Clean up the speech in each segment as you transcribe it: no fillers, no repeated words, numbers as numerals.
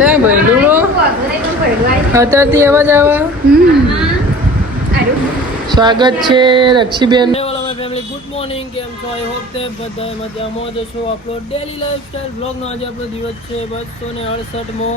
ભાઈ ડૂડો અત્યારથી એવા જ આવે. સ્વાગત છે રક્ષીબેન. ફેમિલી ગુડ મોર્નિંગ, કેમ છો? આઈ હોપ તે બધા મજામાં જ છો. આપણો ડેલી લાઈફસ્ટાઈલ બ્લોગનો આજે આપણો દિવસ છે 268મો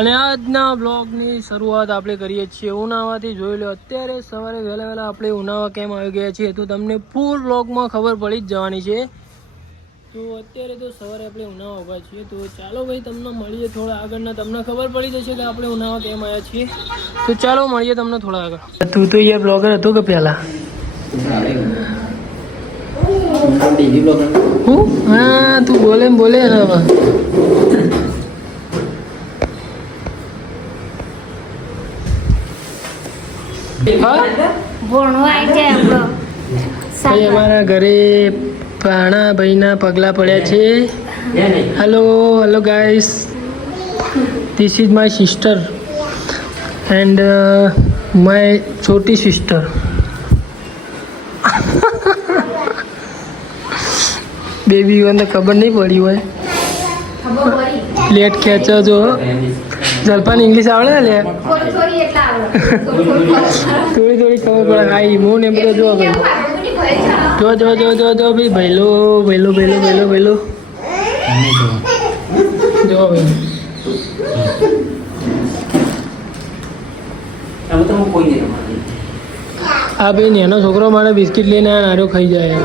અને આજના બ્લોગની શરૂઆત આપણે કરીએ છીએ ઉનાવાથી. જોઈ લો અત્યારે સવારે વહેલા આપણે ઉનાવા કેમ આવી ગયા છીએ તો તમને ફૂલ બ્લોગમાં ખબર પડી જ જવાની છે. તો અત્યારે તો સવારે આપણે ઉનાવા ઊભા છીએ, તો ચાલો ભાઈ તમને મળીએ થોડા આગળના. તમને ખબર પડી જશે કે આપણે ઉનાવા કેમ આવ્યા છીએ, તો ચાલો મળીએ તમને થોડા આગળ. તું તો અહીંયા બ્લોગર હતો કે પહેલાં? હું હા તું બોલે ને બોલે ને હવે. ભાઈ અમારા ઘરે પાણા ભાઈના પગલા પડ્યા છે. Hello hello guys, this is my sister and my Chhoti sister. Baby મને ખબર નહીં પડી હોય, લેટ ખેંચો જો. જલપાન ઇંગ્લિશ આવડે ને લે? થોડી થોડી ખબર પડે. હા ઈમો ને બધો જો ભાઈ, જો જો જો જો જો ભાઈ ભૈલો ભૈલો ભૈલો ભૈલો ભૈલો જો ભાઈ. હા ભાઈ નેનો છોકરો મારે બિસ્કિટ લઈને આ નારો ખાઈ જાય.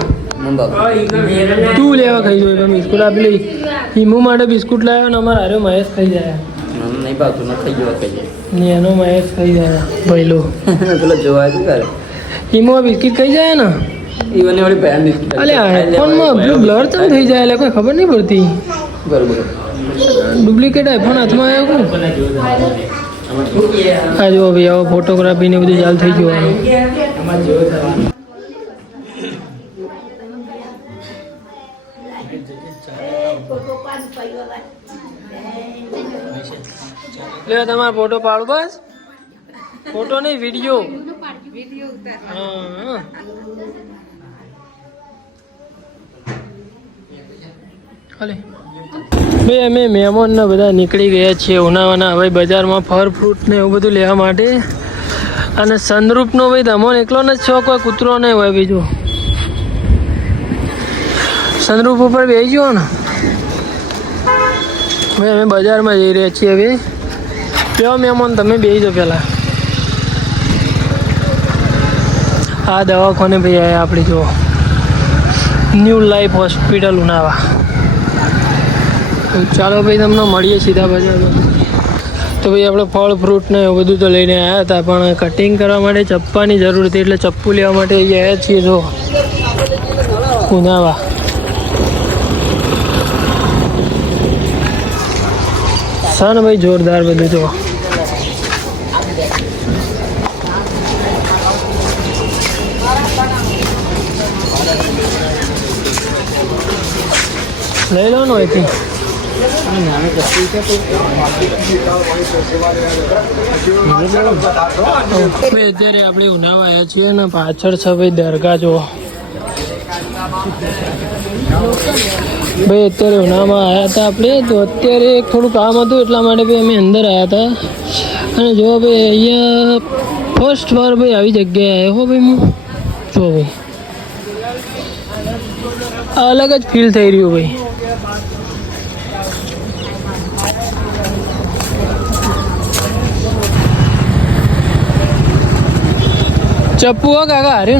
તું લેવા ખાઈ જોઈએ બિસ્કુટ આપી લઈ. હિમુ માટે બિસ્કુટ લાવ્યો ને અમારે હારો મહેશ ખાઈ જાય. નહીં ભાવતું ન ખાઈ જવા કહીએ. નેનો મહેશ ખાઈ જાય ભૈલો. પેલો જોવા જ કરે હિમુ બિસ્કિટ ખાઈ જાય ને. ઈવને વળી પેન બિસ્કિટ. અલે આઈફોનમાં બ્લુ બ્લર તો થઈ જાય એટલે કોઈ ખબર નહીં પડતી. બરોબર. ડુપ્લિકેટ આઈફોન હાથમાં આવ્યો કોણ? આ જો ભાઈ આવો ફોટોગ્રાફી ને બધું ચાલુ થઈ જવાનું. લે તમારો ફોટો પાડો બસ. ફોટો નહીં વિડીયો. હા હાલે ભાઈ અમે મહેમાનના બધા નીકળી ગયા છીએ ઉનાવાના હવે બજારમાં ફળ ફ્રૂટ ને એવું બધું લેવા માટે. અને સનરૂપનો ભાઈ ધમોન એકલો ને જ શોખ હોય, કૂતરો નહીં હોય બીજો. સનરૂપ ઉપર બેસી ગયો ને ભાઈ. અમે બજારમાં જઈ રહ્યા છીએ હવે. કેવો મહેમાન તમે બેસી જાઓ પહેલાં. આ દવાખાને ભાઈ આવ્યા આપણી જો ન્યૂ લાઈફ હોસ્પિટલ ઉનાવા. ચાલો ભાઈ તમને મળીએ સીધા બજારમાં. તો ભાઈ આપણે ફળ ફ્રૂટ ને એવું બધું તો લઈને આવ્યા હતા, પણ કટિંગ કરવા માટે ચપ્પાની જરૂર હતી એટલે ચપ્પુ લેવા માટે અહીંયા આવ્યા છીએ જો ઉનાવા. સન ભાઈ જોરદાર બધું તો. લઈ લો ને અહીંથી. અત્યારે આપણે ઉનાવા આવ્યા છીએ ને પાછળ છે ભાઈ દરગાહ જો ભાઈ. અત્યારે ઉનામાં આવ્યા હતા આપણે, તો અત્યારે થોડું કામ હતું એટલા માટે ભાઈ અમે અંદર આવ્યા હતા. અને જો ભાઈ અહીંયા ફર્સ્ટ વાર ભાઈ આવી જગ્યાએ આવ્યો હો ભાઈ હું. જો ભાઈ અલગ જ ફીલ થઈ રહ્યું ભાઈ. ચપ્પુ હો કાકા હારે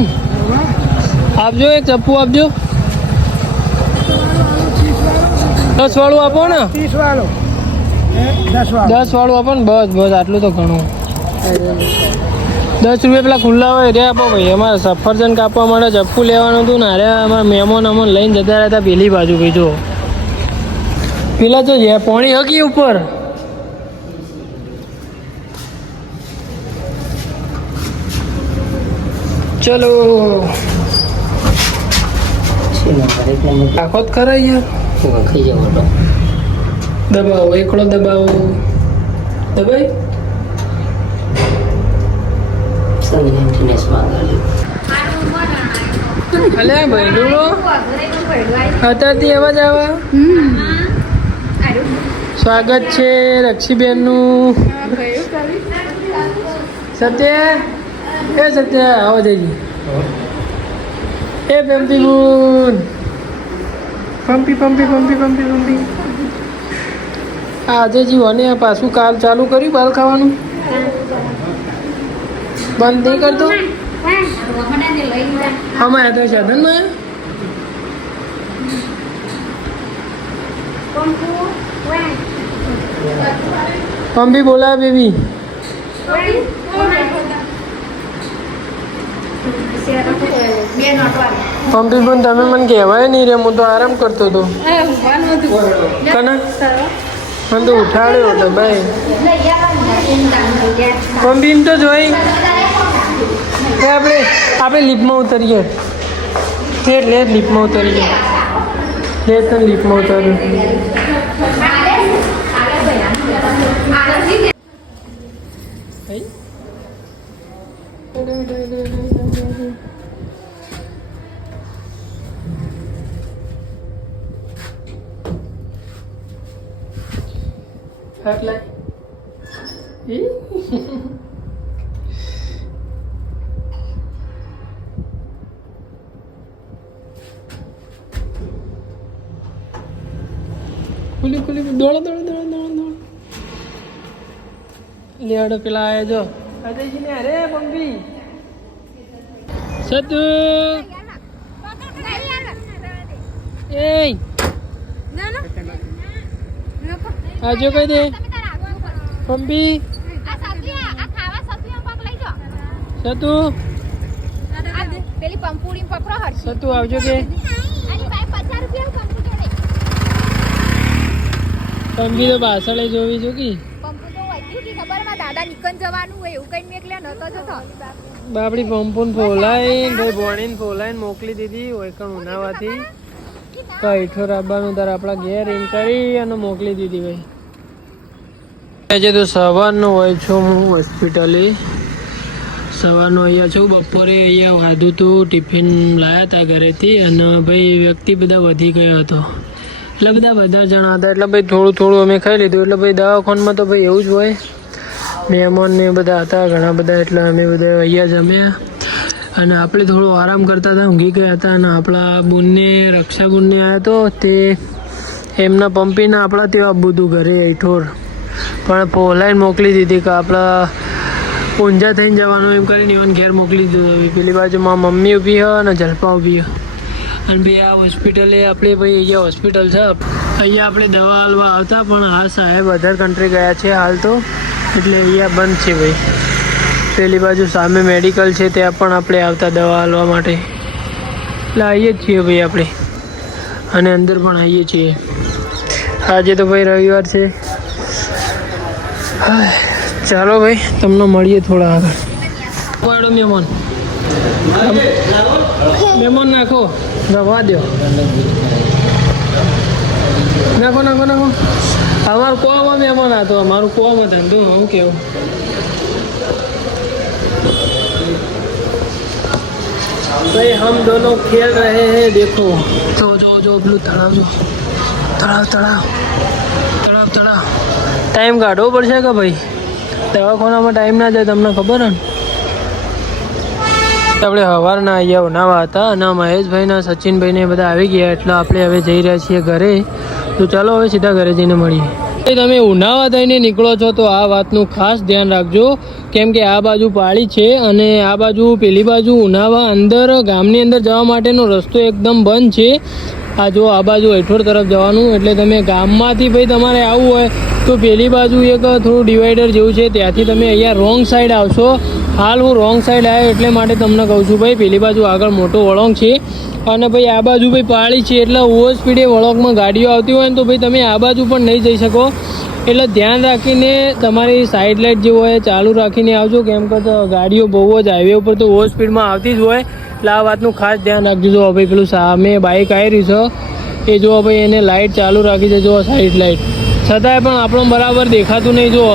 આપજો, એક ચપ્પુ આપજો. 10 વાળું આપો ને. 10 વાળું આપો ને બસ બસ આટલું તો ઘણું. 10 રૂપિયા પેલા ખુલ્લા હોય રે આપો ભાઈ. અમારે સફરજન કાપવા માટે ચપ્પુ લેવાનું હતું ને અરે અમારા મહેમાન અમને લઈને જતા રહેતા પેલી બાજુ ભાઈ. જો પેલા તો જે પાણી હકી ઉપર. ચલો આખો જ ખરા યાર. દબાવો એકડો દબાવો દબાઈ. અલે ભાઈ ડૂડો અત્યારથી એવા જ આવે. સ્વાગત છે રક્ષીબેનનું. સત્ય એ સત્ય આવો જઈ એ પંપી બૂન પંપી પંપી પંપી પંપી પંપી આજે જીવને પાછું કાલ ચાલુ કર્યું બાલ ખાવાનું બંધ નહીં કરતો આમાં તો સાધનમાં પંપી બોલા બેબી પંપી પણ તમે મને કહેવાય નહીં રે હું તો આરામ કરતો હતો કના મને તો ઉઠાડ્યો હતો ભાઈ પંપી એમ તો જોઈ આપણે લીપમાં ઉતરીએ લે લીપમાં ઉતરીએ લે તને લીપમાં ઉતાર્યું આટલા ખુલી ખુલી દોડો દોડો દોડો દોડો દોડો લેડો પેલા આયા જો અજયજી ને અરે પંપી સતુ એ આજો કઈ દે પંપી સતુ પેલી પંપુડી પકડો હર સતુ આવજો કે અને ભાઈ 50 રૂપિયા પંપુ જોડે પંપી તો પાછળ જોવી છું કે પંપુ તો વૈદ્યુ કે ખબર માં દાદા નિકન જવાનું હોય એવું કઈ મેકલે નતો જતો બાપડી પંપુન ફોલાઈ ભાઈ બોણીને ફોલાઈને મોકલી દીધી હોય કણ ઉનાવાથી કઈઠો રાબાનું તાર આપણા ઘેર એમ કરી અને મોકલી દીધી ભાઈ આજે તો સવારનો હોય છું હું હોસ્પિટલે સવારનો અહીંયા છું બપોરે અહીંયા વાધું હતું ટિફિન લાવ્યા હતા ઘરેથી અને ભાઈ વ્યક્તિ બધા વધી ગયો હતો એટલે બધા જણા હતા એટલે ભાઈ થોડું થોડું અમે ખાઈ લીધું એટલે ભાઈ દવાખાનામાં તો ભાઈ એવું જ હોય મહેમાન ને બધા હતા ઘણા બધા એટલે અમે બધા અહીંયા જમ્યા અને આપણે થોડો આરામ કરતા હતા ઊંઘી ગયા હતા અને આપણા બુનને રક્ષાબુનને આવ્યો હતો તે એમના પંપીને આપણા ત્યાં આપવું હતું ઘરે ઈઠોર પણ પોલાઈને મોકલી દીધી કે આપણા ઊંઝા થઈને જવાનું એમ કરીને ઇવન ઘેર મોકલી દીધું પેલી બાજુ મારા મમ્મી ઊભી હ અને જલપા ઊભી હ અને ભાઈ આ હોસ્પિટલે આપણે ભાઈ અહીંયા હોસ્પિટલ છે અહીંયા આપણે દવા હાલવા આવતા પણ આ સાહેબ અધર કન્ટ્રી ગયા છે હાલ તો એટલે અહીંયા બંધ છે ભાઈ પેલી બાજુ સામે મેડિકલ છે ત્યાં પણ આપણે આવતા દવા હાલવા માટે એટલે આવીએ જ છીએ ભાઈ આપણે અને અંદર પણ આવીએ છીએ આજે તો ભાઈ રવિવાર છે ચાલો ભાઈ તમને મળીએ થોડા આગળ વાળો મહેમાન નાખો રવા દો નાખો નાખો નાખો અમારું કોમાં મહેમાન હતો અમારું કોમાં ધંધો હું કેવું भाई हम दोनों खेल रहे हैं देखो जो जो जो ब्लू तड़ाव जो तड़ाव तड़ाव तड़ाव तड़ाव टाइम काढ़ो पड़શે કે ભાઈ દવાખાનામાં ટાઈમ ના જાય તમને ખબર ને આપણે સવારના અહીંયા ઉનાવા હતા અને મહેશભાઈના સચિનભાઈને બધા આવી ગયા એટલે આપણે હવે જઈ રહ્યા છીએ ઘરે તો ચાલો હવે સીધા ઘરે જઈને મળીએ તમે ઉનાવા થઈને નીકળો છો તો આ વાતનું ખાસ ધ્યાન રાખજો કેમ કે આ બાજુ પાળી છે અને આ બાજુ પેલી બાજુ ઉનાવા અંદર ગામની અંદર જવા માટેનો રસ્તો એકદમ બંધ છે આ જો આ બાજુ હેઠોડ તરફ જવાનું એટલે તમે ગામમાંથી ભાઈ તમારે આવવું હોય તો પેલી બાજુ એક થોડું ડિવાઈડર જેવું છે ત્યાંથી તમે અહીંયા રોંગ સાઈડ આવશો હાલ હું રોંગ સાઈડ આવ્યો એટલે માટે તમને કહું છું ભાઈ પેલી બાજુ આગળ મોટો વળોંગ છે અને ભાઈ આ બાજુ ભાઈ પાળી છે એટલે ઓવર સ્પીડે વળોંગમાં ગાડીઓ આવતી હોય ને તો ભાઈ તમે આ બાજુ પણ નહીં જઈ શકો એટલે ધ્યાન રાખીને તમારી સાઈડ લાઇટ જે હોય ચાલુ રાખીને આવજો કેમ કે ગાડીઓ બહુ જ હાઈવે ઉપર તો ઓવર સ્પીડમાં આવતી જ હોય એટલે આ વાતનું ખાસ ધ્યાન રાખજો જો ભાઈ પેલું સામે બાઇક આવી રહ્યું છે એ જો ભાઈ એને લાઇટ ચાલુ રાખી છે જો સાઈડ લાઇટ છતાંય પણ આપણો બરાબર દેખાતું નહીં જો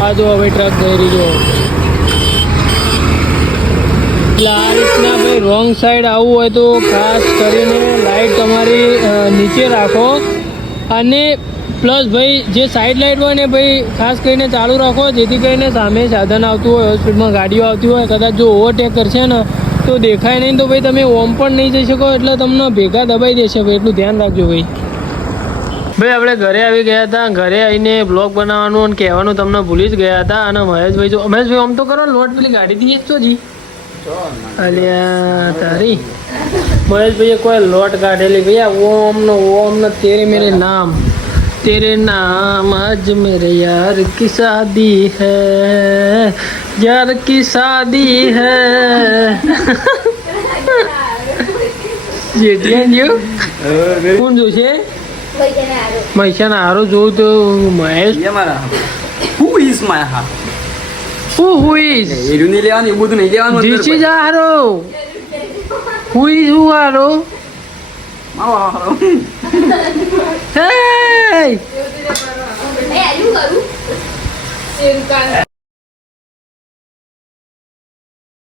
આ જો હવે ટ્રક જઈ રહી જો એટલે આ રીતના ભાઈ રોંગ સાઈડ આવવું હોય તો ખાસ કરીને લાઇટ તમારી નીચે રાખો અને પ્લસ ભાઈ જે સાઈડ લાઇટ હોય ને ભાઈ ખાસ કરીને ચાલુ રાખો, જેથી કરીને સામે સાધન આવતું હોય, સ્પીડમાં ગાડીઓ આવતી હોય, કદાચ જો ઓવરટેક કરશે ને તો દેખાય નહીં, તો ભાઈ તમે ઓમ પણ નહીં જઈ શકો, એટલે તમને ભેગા દબાઈ દેશે ભાઈ, એટલું ધ્યાન રાખજો ભાઈ. ભાઈ આપણે ઘરે આવી ગયા હતા, ઘરે આવીને બ્લોગ બનાવવાનું અને કહેવાનું તમને ભૂલી જ ગયા હતા. અને મહેશભાઈ જો મહેશભાઈ આમ તો કરો, લોટ પેલી ગાડી દઈએ તો જી અલ્યા તારી મહેશભાઈએ કોઈ લોટ કાઢેલી ભૈયા, ઓમ નો तेरे नाम आज मेरे यार की शादी है, यार की शादी है. જેઠિયા જો કોણ જોશે? મહેસાણા હારો જોઉં તો Mahesh. Who is my heart? Who is? એરું નહીં લેવાનું, એવું બધું નહીં લેવાનું. This is હારો. Who is who હારો? Hey!